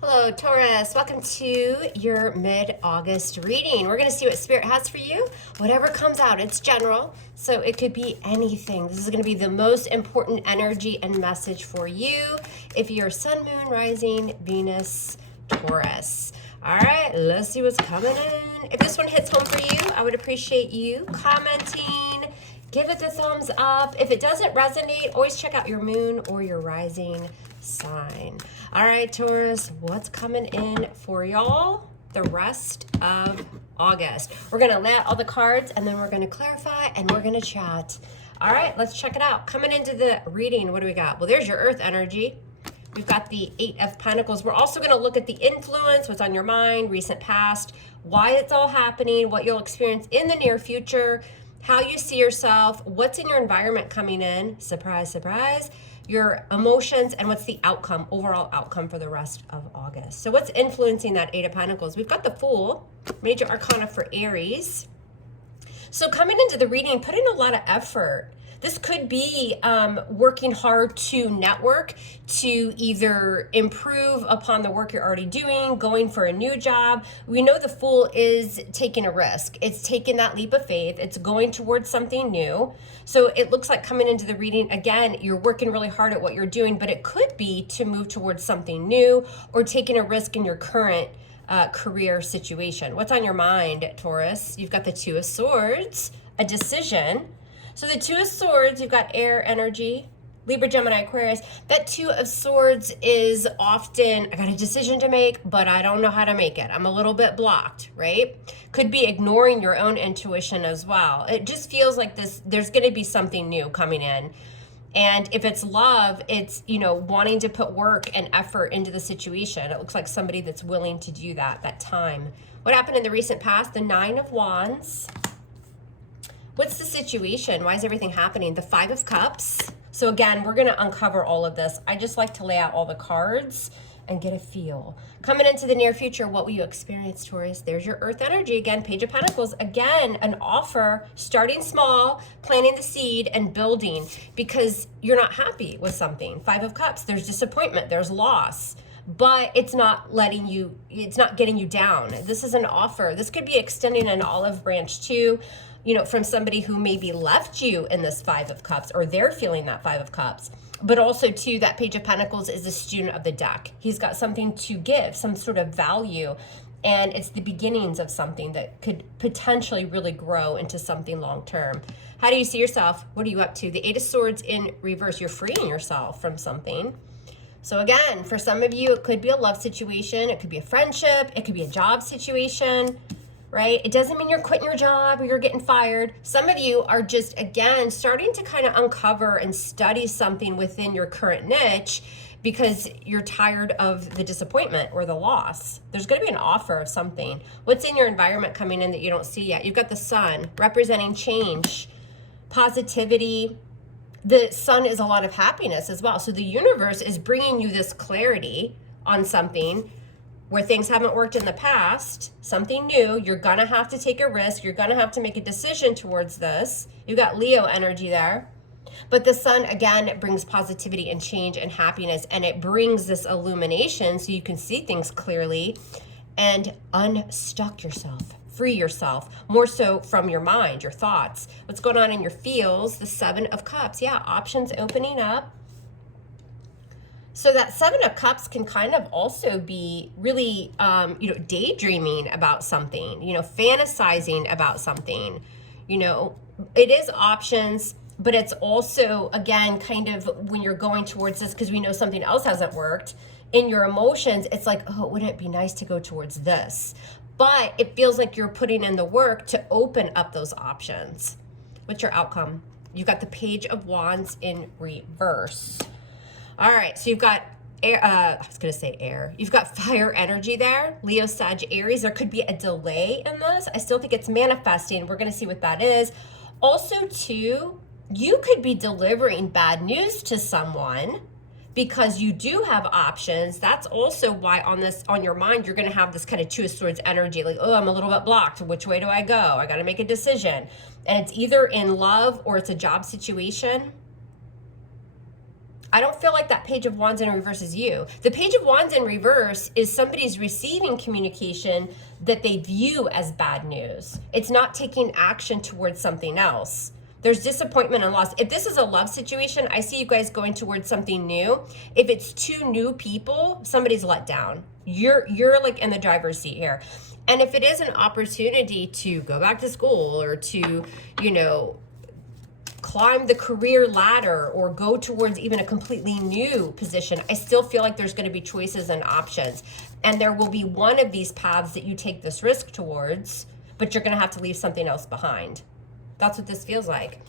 Hello, Taurus. Welcome to your mid-August reading. We're going to see what Spirit has for you. Whatever comes out, it's general, so it could be anything. This is going to be the most important energy and message for you if you're Sun, Moon, Rising, Venus, Taurus. All right, let's see what's coming in. If this one hits home for you, I would appreciate you commenting. Give it the thumbs up. If it doesn't resonate, always check out your moon or your rising sign. All right, Taurus, what's coming in for y'all the rest of August? We're going to lay out all the cards, and then we're going to clarify, and we're going to chat. All right, let's check it out. Coming into the reading, what do we got? Well, there's your Earth energy. We've got the Eight of Pentacles. We're also going to look at the influence, what's on your mind, recent past, why it's all happening, what you'll experience in the near future, how you see yourself, what's in your environment coming in, surprise, surprise, your emotions, and what's the outcome, overall outcome for the rest of August. So what's influencing that Eight of Pentacles? We've got the Fool, major arcana for Aries. So coming into the reading, put in a lot of effort. This could be working hard to network, to either improve upon the work you're already doing, going for a new job. We know the Fool is taking a risk. It's taking that leap of faith. It's going towards something new. So it looks like coming into the reading, again, you're working really hard at what you're doing, but it could be to move towards something new or taking a risk in your current career situation. What's on your mind, Taurus? You've got the Two of Swords, a decision. So the Two of Swords, you've got air energy, Libra, Gemini, Aquarius. That Two of Swords is often, I got a decision to make, but I don't know how to make it. I'm a little bit blocked, right? Could be ignoring your own intuition as well. It just feels like there's going to be something new coming in. And if it's love, it's, wanting to put work and effort into the situation. It looks like somebody that's willing to do that time. What happened in the recent past? The Nine of Wands. What's the situation? Why is everything happening? The Five of Cups. So again, we're going to uncover all of this. I just like to lay out all the cards and get a feel. Coming into the near future, what will you experience, Taurus? There's your Earth energy again, Page of Pentacles. Again, an offer, starting small, planting the seed and building because you're not happy with something. Five of Cups, there's disappointment, there's loss. But it's not getting you down. This is an offer. This could be extending an olive branch too, from somebody who maybe left you in this Five of Cups, or they're feeling that Five of Cups. But also too, that Page of Pentacles is the student of the deck. He's got something to give, some sort of value, and it's the beginnings of something that could potentially really grow into something long-term. How do you see yourself? What are you up to? The Eight of Swords in reverse. You're freeing yourself from something. So again, for some of you, it could be a love situation. It could be a friendship. It could be a job situation, right? It doesn't mean you're quitting your job or you're getting fired. Some of you are just, again, starting to kind of uncover and study something within your current niche because you're tired of the disappointment or the loss. There's going to be an offer of something. What's in your environment coming in that you don't see yet? You've got the Sun representing change, positivity. The Sun is a lot of happiness as well. So the universe is bringing you this clarity on something where things haven't worked in the past, something new. You're going to have to take a risk. You're going to have to make a decision towards this. You've got Leo energy there. But the Sun, again, it brings positivity and change and happiness, and it brings this illumination so you can see things clearly and unstuck yourself. Free yourself, more so from your mind, your thoughts. What's going on in your feels? The Seven of Cups. Yeah, options opening up. So that Seven of Cups can kind of also be really, daydreaming about something, fantasizing about something. It is options, but it's also, again, kind of when you're going towards this because we know something else hasn't worked. In your emotions, it's like, oh, wouldn't it be nice to go towards this? But it feels like you're putting in the work to open up those options. What's your outcome? You've got the Page of Wands in reverse. All right, so you've got air, I was going to say air. You've got fire energy there, Leo, Sag, Aries. There could be a delay in this. I still think it's manifesting. We're going to see what that is. Also, too, you could be delivering bad news to someone because you do have options. That's also why on your mind, you're going to have this kind of Two of Swords energy. Like, oh, I'm a little bit blocked. Which way do I go? I got to make a decision. And it's either in love or it's a job situation. I don't feel like that Page of Wands in reverse is you. The Page of Wands in reverse is somebody's receiving communication that they view as bad news. It's not taking action towards something else. There's disappointment and loss. If this is a love situation, I see you guys going towards something new. If it's two new people, somebody's let down. You're like in the driver's seat here. And if it is an opportunity to go back to school or to, you know, climb the career ladder or go towards even a completely new position, I still feel like there's going to be choices and options. And there will be one of these paths that you take this risk towards, but you're going to have to leave something else behind. That's what this feels like.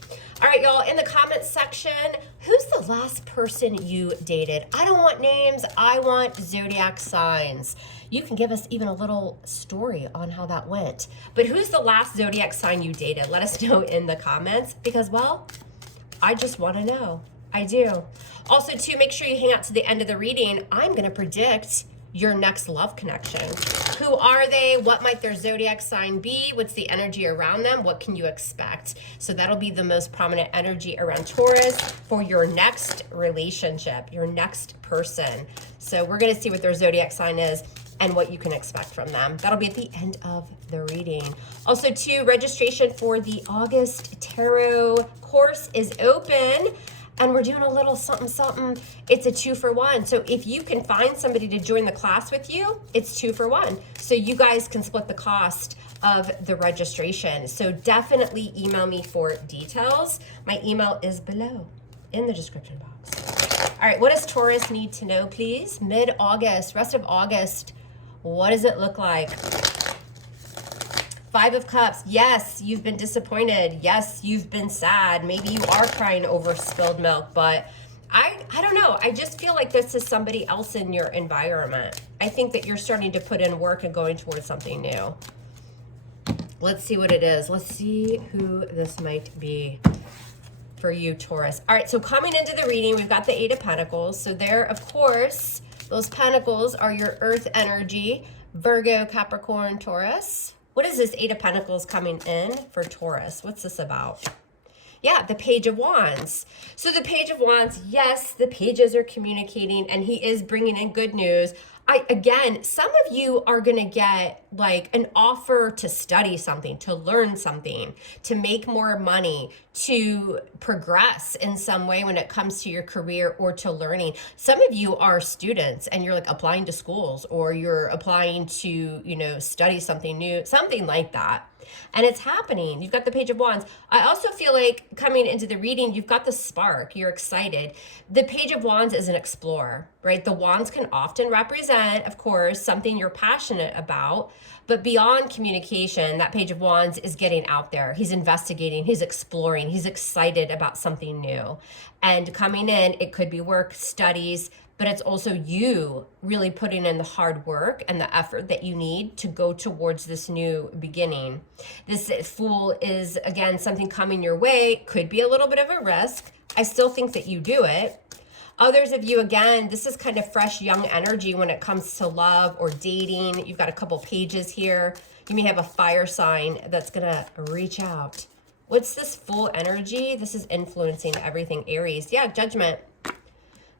All right, y'all, in the comments section, who's the last person you dated? I don't want names. I want zodiac signs. You can give us even a little story on how that went. But who's the last zodiac sign you dated? Let us know in the comments because, well, I just want to know. I do. Also, too, make sure you hang out to the end of the reading. I'm going to predict your next love connection. Who are they? What might their zodiac sign be? What's the energy around them? What can you expect? So that'll be the most prominent energy around Taurus for your next relationship, your next person. So we're going to see what their zodiac sign is and what you can expect from them. That'll be at the end of the reading. Also, too, registration for the August Tarot course is open. And we're doing a little something. It's a 2-for-1. So if you can find somebody to join the class with you, it's 2-for-1. So you guys can split the cost of the registration. So definitely email me for details. My email is below in the description box. All right, what does Taurus need to know, please? Mid-August, rest of August, what does it look like? 5 of Cups. Yes, you've been disappointed. Yes, you've been sad. Maybe you are crying over spilled milk, but I don't know. I just feel like this is somebody else in your environment. I think that you're starting to put in work and going towards something new. Let's see what it is. Let's see who this might be for you, Taurus. All right, so coming into the reading, we've got the 8 of Pentacles. So there, of course, those pentacles are your earth energy, Virgo, Capricorn, Taurus. What is this 8 of Pentacles coming in for Taurus? What's this about? Yeah, the Page of Wands. So the Page of Wands, yes, the pages are communicating and he is bringing in good news. Again, some of you are going to get like an offer to study something, to learn something, to make more money, to progress in some way when it comes to your career or to learning. Some of you are students and you're like applying to schools or you're applying to, you know, study something new, something like that. And it's happening. You've got the Page of Wands. I also feel like coming into the reading, you've got the spark. You're excited. The Page of Wands is an explorer, right? The wands can often represent, of course, something you're passionate about. But beyond communication, that Page of Wands is getting out there. He's investigating. He's exploring. He's excited about something new. And coming in, it could be work, studies, but it's also you really putting in the hard work and the effort that you need to go towards this new beginning. This Fool is, again, something coming your way. Could be a little bit of a risk. I still think that you do it. Others of you, again, this is kind of fresh, young energy when it comes to love or dating. You've got a couple pages here. You may have a fire sign that's going to reach out. What's this Fool energy? This is influencing everything, Aries. Yeah, Judgment.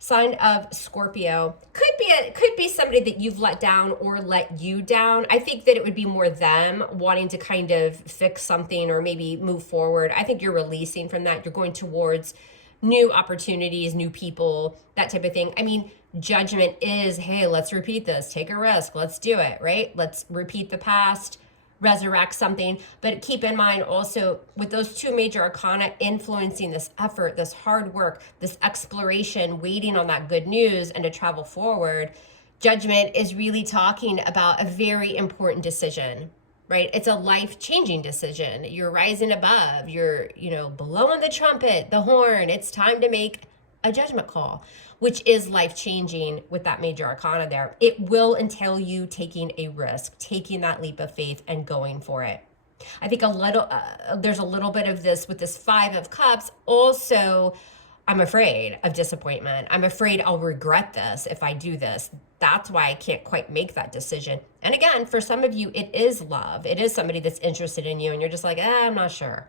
Sign of Scorpio. Could be somebody that you've let down or let you down. I think that it would be more them wanting to kind of fix something or maybe move forward. I think you're releasing from that. You're going towards new opportunities, new people, that type of thing. I mean, Judgment is, hey, let's repeat this. Take a risk. Let's do it, right? Let's repeat the past, resurrect something. But keep in mind also with those 2 major arcana influencing this effort, this hard work, this exploration, waiting on that good news and to travel forward, Judgment is really talking about a very important decision, right? It's a life-changing decision. You're rising above, you're, you know, blowing the trumpet, the horn. It's time to make a judgment call, which is life-changing with that major arcana there. It will entail you taking a risk, taking that leap of faith and going for it. I think there's a little bit of this with this 5 of Cups. Also, I'm afraid of disappointment. I'm afraid I'll regret this if I do this. That's why I can't quite make that decision. And again, for some of you, it is love. It is somebody that's interested in you and you're just like, I'm not sure.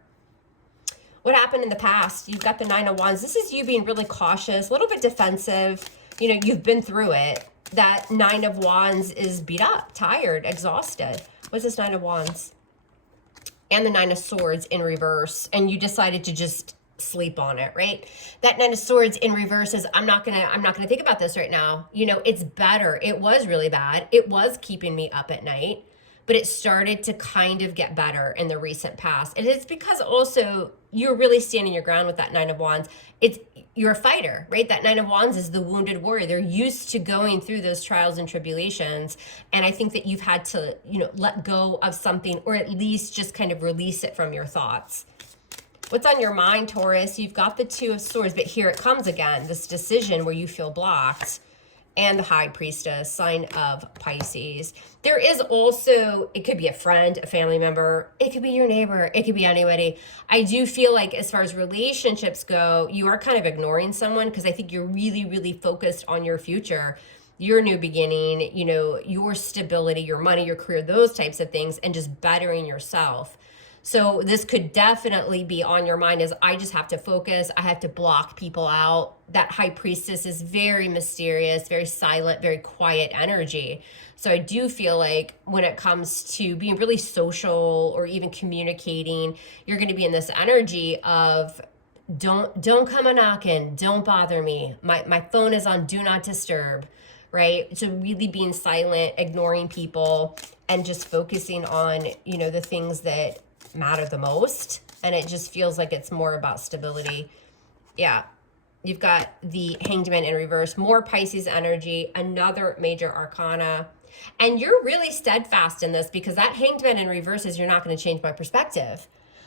What happened in the past? You've got the Nine of Wands. This is you being really cautious, a little bit defensive. You know, you've been through it. That Nine of Wands is beat up, tired, exhausted. What's this Nine of Wands? And the Nine of Swords in reverse. And you decided to just sleep on it, right? That Nine of Swords in reverse is, I'm not gonna think about this right now. You know, it's better. It was really bad. It was keeping me up at night, but it started to kind of get better in the recent past. And it's because also you're really standing your ground with that Nine of Wands. You're a fighter, right? That Nine of Wands is the wounded warrior. They're used to going through those trials and tribulations. And I think that you've had to, you know, let go of something, or at least just kind of release it from your thoughts. What's on your mind, Taurus? You've got the Two of Swords, but here it comes again, this decision where you feel blocked. And the High Priestess, sign of Pisces. There is also, it could be a friend, a family member, it could be your neighbor, it could be anybody. I do feel like as far as relationships go, you are kind of ignoring someone because I think you're really, really focused on your future, your new beginning, you know, your stability, your money, your career, those types of things, and just bettering yourself. So this could definitely be on your mind as I just have to focus. I have to block people out. That High Priestess is very mysterious, very silent, very quiet energy. So I do feel like when it comes to being really social or even communicating, you're going to be in this energy of don't come a knocking, don't bother me. My phone is on do not disturb, right? So really being silent, ignoring people, and just focusing on, you know, the things that matter the most. And it just feels like it's more about stability. Yeah. You've got the Hanged Man in reverse, more Pisces energy, another major arcana. And you're really steadfast in this because that Hanged Man in reverse is, you're not going to change my perspective.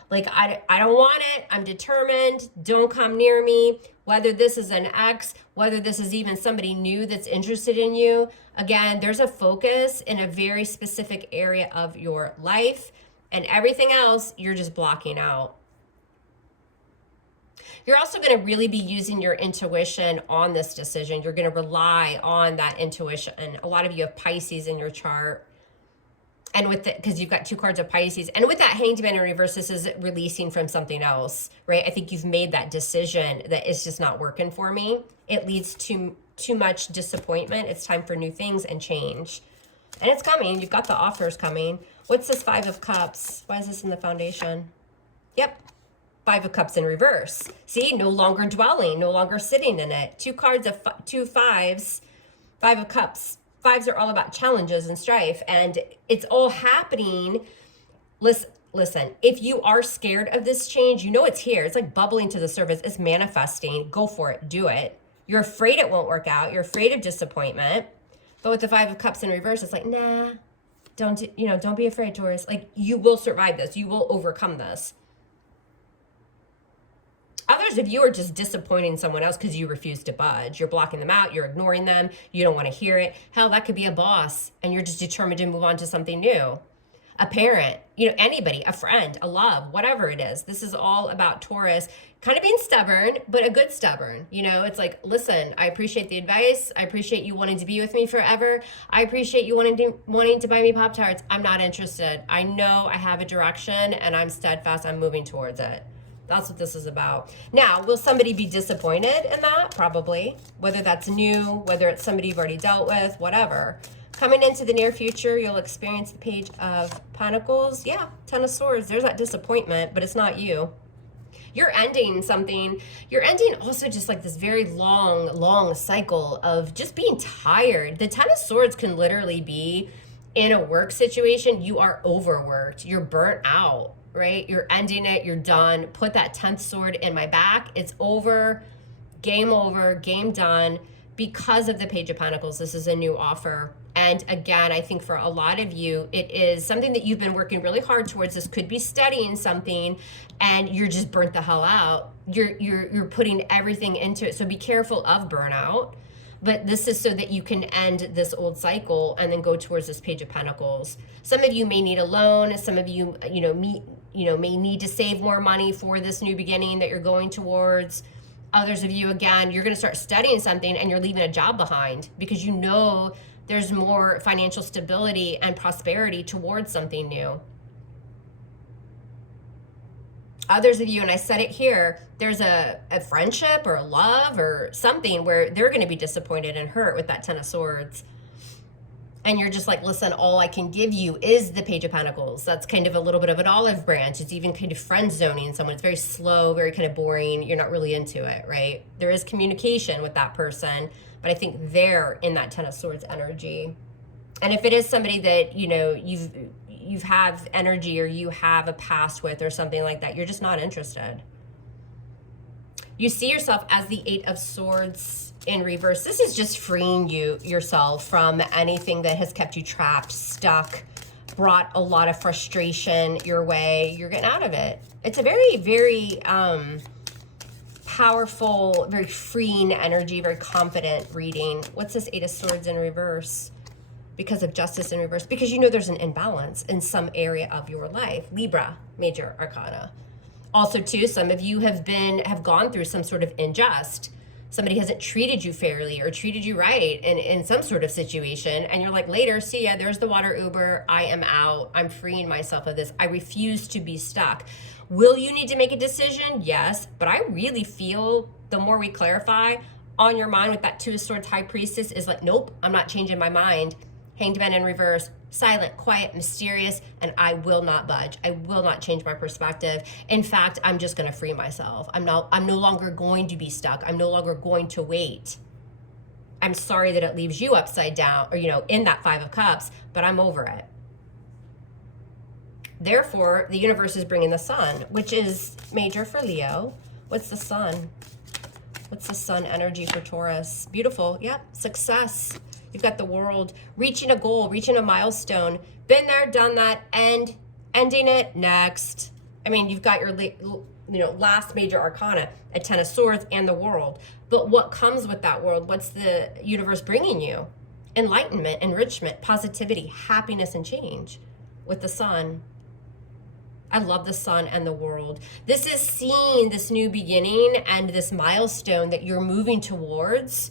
Like, I don't want it. I'm determined. Don't come near me. Whether this is an ex, whether this is even somebody new that's interested in you. Again, there's a focus in a very specific area of your life. And everything else, you're just blocking out. You're also going to really be using your intuition on this decision. You're going to rely on that intuition. A lot of you have Pisces in your chart. And with it, because you've got two cards of Pisces. And with that Hanged Man in reverse, this is releasing from something else, right? I think you've made that decision that it's just not working for me. It leads to too much disappointment. It's time for new things and change. And it's coming. You've got the offers coming. What's this Five of Cups? Why is this in the foundation? Yep. Five of Cups in reverse. See, no longer dwelling, no longer sitting in it. Two cards of two fives, Five of Cups. Fives are all about challenges and strife, and it's all happening. Listen, if you are scared of this change, you know it's here. It's like bubbling to the surface. It's manifesting. Go for it. Do it. You're afraid it won't work out. You're afraid of disappointment. But with the Five of Cups in reverse, it's like, nah, don't be afraid, Taurus. Like, you will survive this. You will overcome this. Others of you are just disappointing someone else because you refuse to budge. You're blocking them out. You're ignoring them. You don't want to hear it. Hell, that could be a boss, and you're just determined to move on to something new. A parent, anybody, a friend, a love, whatever it is. This is all about Taurus kind of being stubborn, but a good stubborn. It's like, listen, I appreciate the advice. I appreciate you wanting to be with me forever. I appreciate you wanting to buy me Pop-Tarts. I'm not interested. I know I have a direction, and I'm steadfast. I'm moving towards it. That's what this is about. Now, will somebody be disappointed in that? Probably. Whether that's new, whether it's somebody you've already dealt with, whatever. Coming into the near future, you'll experience the Page of Pentacles. Yeah, Ten of Swords. There's that disappointment, but it's not you. You're ending something. You're ending also just like this very long cycle of just being tired. The Ten of Swords can literally be in a work situation. You are overworked. You're burnt out, right? You're ending it. You're done. Put that 10th sword in my back. It's over, game done. Because of the Page of Pentacles, this is a new offer. And again, I think for a lot of you, it is something that you've been working really hard towards. This could be studying something and you're just burnt the hell out. You're putting everything into it. So be careful of burnout. But this is so that you can end this old cycle and then go towards this Page of Pentacles. Some of you may need a loan. Some of you, may need to save more money for this new beginning that you're going towards. Others of you, again, you're going to start studying something and you're leaving a job behind because there's more financial stability and prosperity towards something new. Others of you, and I said it here, there's a friendship or a love or something where they're going to be disappointed and hurt with that Ten of Swords. And you're just like, listen, all I can give you is the Page of Pentacles. That's kind of a little bit of an olive branch. It's even kind of friend zoning someone. It's very slow, very kind of boring. You're not really into it, right? There is communication with that person, but I think they're in that Ten of Swords energy. And if it is somebody that, you know, you've have energy or you have a past with or something like that, you're just not interested. You see yourself as the Eight of Swords in reverse. This is just freeing yourself from anything that has kept you trapped, stuck, brought a lot of frustration your way. You're getting out of it. It's a very, very powerful, very freeing energy, very confident reading. What's this Eight of Swords in reverse? Because of Justice in reverse. Because you know there's an imbalance in some area of your life. Libra, Major Arcana. Also, too, some of you have gone through some sort of injustice. Somebody hasn't treated you fairly or treated you right in some sort of situation. And you're like, later, see ya, there's the water Uber. I am out. I'm freeing myself of this. I refuse to be stuck. Will you need to make a decision? Yes. But I really feel the more we clarify on your mind with that Two of Swords High Priestess is like, nope, I'm not changing my mind. Hanged Man in reverse, silent, quiet, mysterious, and I will not budge. I will not change my perspective. In fact, I'm just going to free myself. I'm no longer going to be stuck. I'm no longer going to wait. I'm sorry that it leaves you upside down or, you know, in that Five of Cups, but I'm over it. Therefore, the universe is bringing the Sun, which is major for Leo. What's the Sun? What's the Sun energy for Taurus? Beautiful. Yep. Success. You've got the World, reaching a goal, reaching a milestone. Been there, done that, ending it, next. I mean, you've got your last major arcana, a Ten of Swords and the World. But what comes with that world? What's the universe bringing you? Enlightenment, enrichment, positivity, happiness, and change with the Sun. I love the Sun and the World. This is seeing this new beginning and this milestone that you're moving towards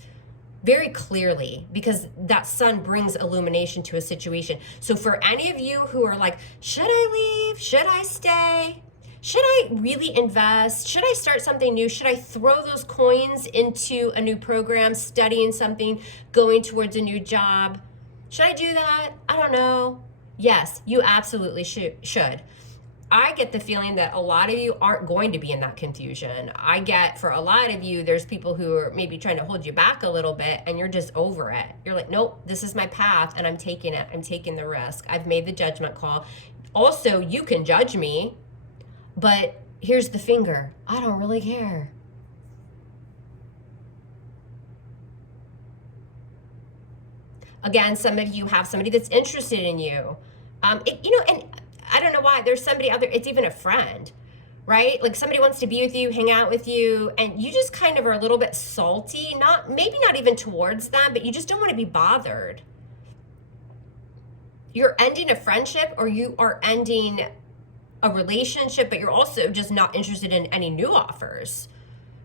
very clearly, because that Sun brings illumination to a situation. So for any of you who are like, should I leave? Should I stay? Should I really invest? Should I start something new? Should I throw those coins into a new program, studying something, going towards a new job? Should I do that? I don't know. Yes, you absolutely should. I get the feeling that a lot of you aren't going to be in that confusion. I get for a lot of you, there's people who are maybe trying to hold you back a little bit and you're just over it. You're like, nope, this is my path and I'm taking it. I'm taking the risk. I've made the judgment call. Also, you can judge me, but here's the finger. I don't really care. Again, some of you have somebody that's interested in you. And I don't know why, there's somebody out there, it's even a friend, right? Like somebody wants to be with you, hang out with you, and you just kind of are a little bit salty, maybe not even towards them, but you just don't want to be bothered. You're ending a friendship or you are ending a relationship, but you're also just not interested in any new offers,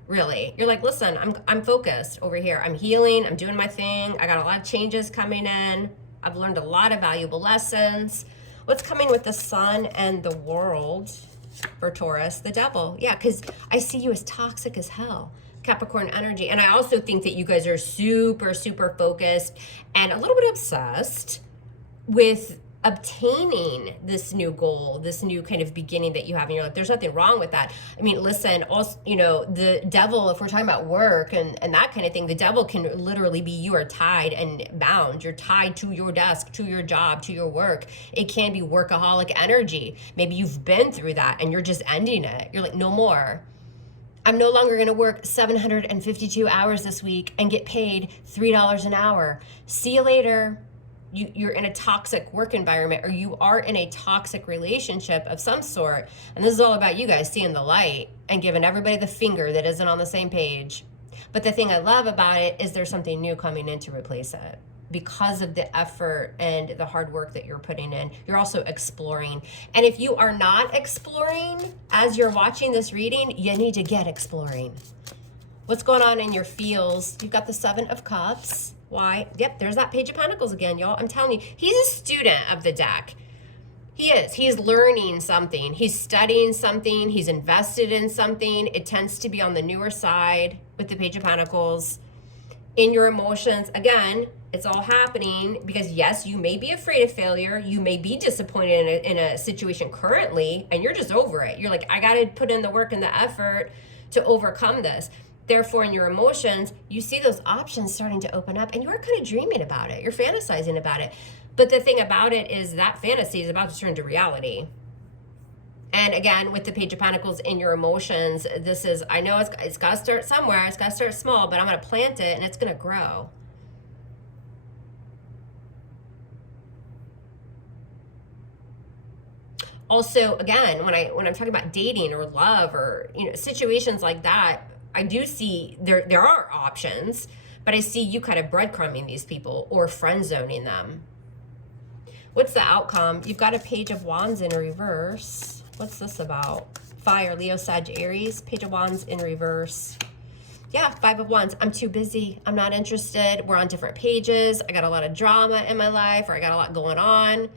really. You're like, listen, I'm focused over here. I'm healing, I'm doing my thing. I got a lot of changes coming in. I've learned a lot of valuable lessons. What's coming with the Sun and the World for Taurus? The Devil. Yeah, because I see you as toxic as hell. Capricorn energy. And I also think that you guys are super, super focused and a little bit obsessed with obtaining this new goal, this new kind of beginning that you have in your life. There's nothing wrong with that. I mean, listen, also, the devil, if we're talking about work and that kind of thing, the devil can literally be, you are tied and bound. You're tied to your desk, to your job, to your work. It can be workaholic energy. Maybe you've been through that and you're just ending it. You're like, no more. I'm no longer going to work 752 hours this week and get paid $3 an hour. See you later. You're in a toxic work environment, or you are in a toxic relationship of some sort. And this is all about you guys seeing the light and giving everybody the finger that isn't on the same page. But the thing I love about it is there's something new coming in to replace it. Because of the effort and the hard work that you're putting in, you're also exploring. And if you are not exploring as you're watching this reading, you need to get exploring. What's going on in your feels? You've got the Seven of Cups. Why? Yep, there's that Page of Pentacles again, y'all. I'm telling you, he's a student of the deck. He is. He's learning something. He's studying something. He's invested in something. It tends to be on the newer side with the Page of Pentacles. In your emotions, again, it's all happening because, yes, you may be afraid of failure. You may be disappointed in a situation currently, and you're just over it. You're like, I got to put in the work and the effort to overcome this. Therefore, in your emotions, you see those options starting to open up, and you're kind of dreaming about it. You're fantasizing about it. But the thing about it is that fantasy is about to turn to reality. And again, with the Page of Pentacles in your emotions, this is, I know it's got to start somewhere. It's got to start small, but I'm going to plant it and it's going to grow. Also, again, when I'm talking about dating or love or, you know, situations like that, I do see there are options, but I see you kind of breadcrumbing these people or friend zoning them. What's the outcome? You've got a Page of Wands in reverse. What's this about? Fire, Leo, Sag, Aries. Page of Wands in reverse. Yeah, Five of Wands. I'm too busy. I'm not interested. We're on different pages. I got a lot of drama in my life, or I got a lot going on.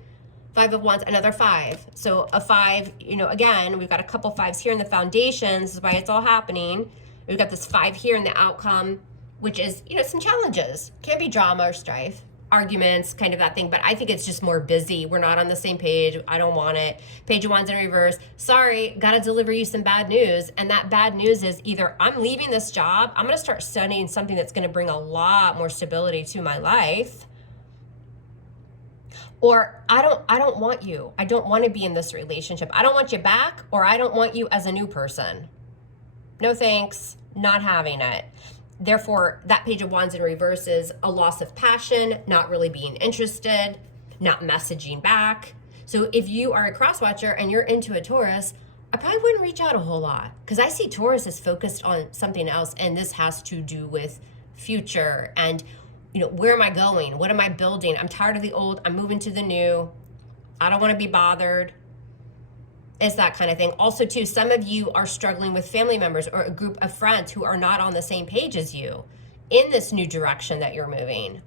Five of Wands, another five. So a five, you know, again, we've got a couple fives here in the foundation. This is why it's all happening. We've got this five here in the outcome, which is, you know, some challenges. Can't be drama or strife. Arguments, kind of that thing, but I think it's just more busy. We're not on the same page. I don't want it. Page of Wands in reverse. Sorry, gotta deliver you some bad news. And that bad news is either I'm leaving this job, I'm gonna start studying something that's gonna bring a lot more stability to my life, or I don't want you. I don't want to be in this relationship. I don't want you back, or I don't want you as a new person. No thanks, not having it. Therefore, that Page of Wands in reverse is a loss of passion, not really being interested, not messaging back. So if you are a cross watcher and you're into a Taurus, I probably wouldn't reach out a whole lot because I see Taurus is focused on something else, and this has to do with future and, you know, where am I going? What am I building? I'm tired of the old. I'm moving to the new. I don't want to be bothered. It's that kind of thing. Also, too, some of you are struggling with family members or a group of friends who are not on the same page as you in this new direction that you're moving.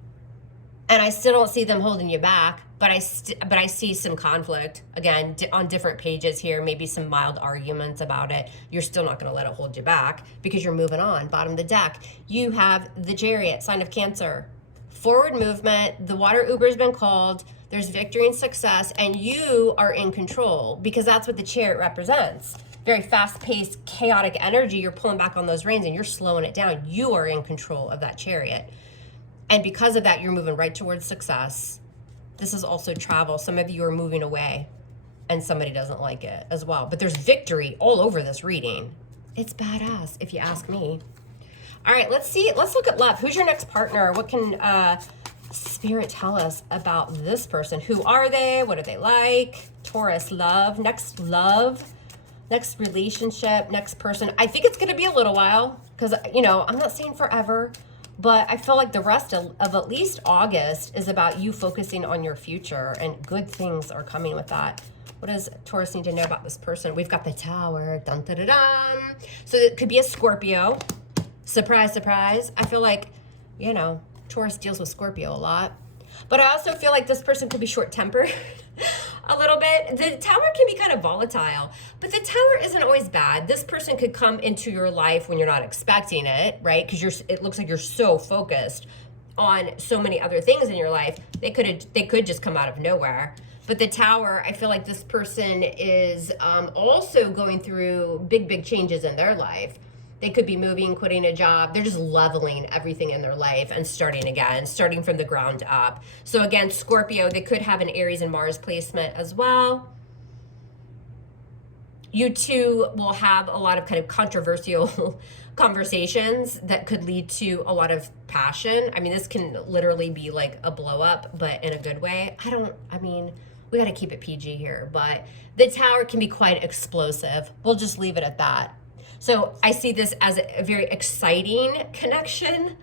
And I still don't see them holding you back, but I see some conflict, again, on different pages here, maybe some mild arguments about it. You're still not going to let it hold you back because you're moving on. Bottom of the deck, you have the Chariot, sign of Cancer. Forward movement, the water Uber's been called, there's victory and success, and you are in control because that's what the Chariot represents. Very fast-paced, chaotic energy. You're pulling back on those reins and you're slowing it down. You are in control of that Chariot. And because of that, you're moving right towards success. This is also travel. Some of you are moving away and somebody doesn't like it as well. But there's victory all over this reading. It's badass, if you ask me. All right, let's see. Let's look at love. Who's your next partner? What can Spirit tell us about this person? Who are they? What are they like? Taurus, love, next relationship, next person. I think it's going to be a little while because, you know, I'm not saying forever, but I feel like the rest of at least August is about you focusing on your future, and good things are coming with that. What does Taurus need to know about this person? We've got the Tower. Dun, dun, dun, dun. So it could be a Scorpio. Surprise, surprise. I feel like, you know, Taurus deals with Scorpio a lot. But I also feel like this person could be short-tempered a little bit. The Tower can be kind of volatile, but the Tower isn't always bad. This person could come into your life when you're not expecting it, right? Because it looks like you're so focused on so many other things in your life. They could just come out of nowhere. But the Tower, I feel like this person is also going through big changes in their life. They could be moving, quitting a job. They're just leveling everything in their life and starting again, starting from the ground up. So again, Scorpio, they could have an Aries and Mars placement as well. You two will have a lot of kind of controversial conversations that could lead to a lot of passion. I mean, this can literally be like a blow up, but in a good way. We got to keep it PG here, but the Tower can be quite explosive. We'll just leave it at that. So I see this as a very exciting connection,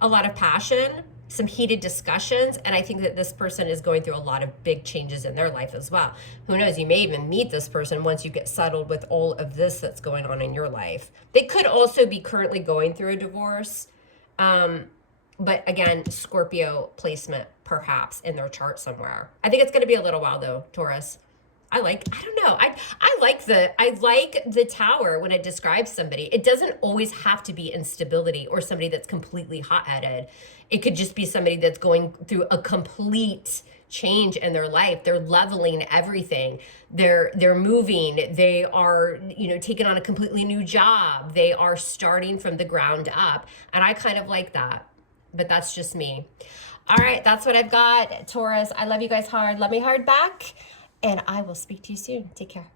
a lot of passion, some heated discussions, and I think that this person is going through a lot of big changes in their life as well. Who knows, you may even meet this person once you get settled with all of this that's going on in your life. They could also be currently going through a divorce, but again, Scorpio placement perhaps in their chart somewhere. I think it's going to be a little while though, Taurus. I don't know. I like the Tower when it describes somebody. It doesn't always have to be instability or somebody that's completely hot-headed. It could just be somebody that's going through a complete change in their life. They're leveling everything. They're moving. They are, taking on a completely new job. They are starting from the ground up. And I kind of like that. But that's just me. All right, that's what I've got, Taurus. I love you guys hard. Love me hard back. And I will speak to you soon. Take care.